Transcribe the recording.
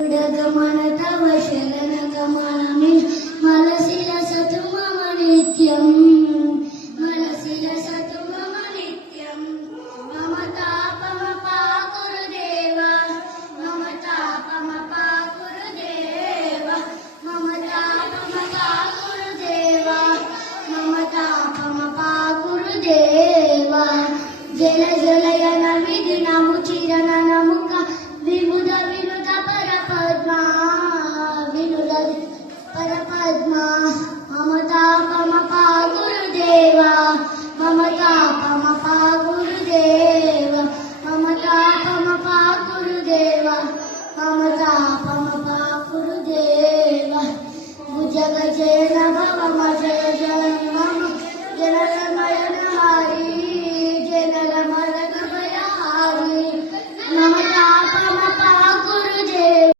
गमन तव शरण गमनमि मनसिल सतु मम नित्यम् मनसिल सतु मम नित्यम् मम तापमपा गुरुदेव मम तापमपा गुरुदेव मम तापमपा गुरुदेव मम तापमपा गुरुदेव जल जलयन विधिनमु चिरनमुख विमुद विनुद परपद्मा विनुद परपद्मा मम तापमपा गुरुदेवा मम तापमपा गुरुदेव मम तापमपा गुरुदेवा मम तापमपा गुरुदेवा भुजग जय भव जय जय मम जन समयन हारी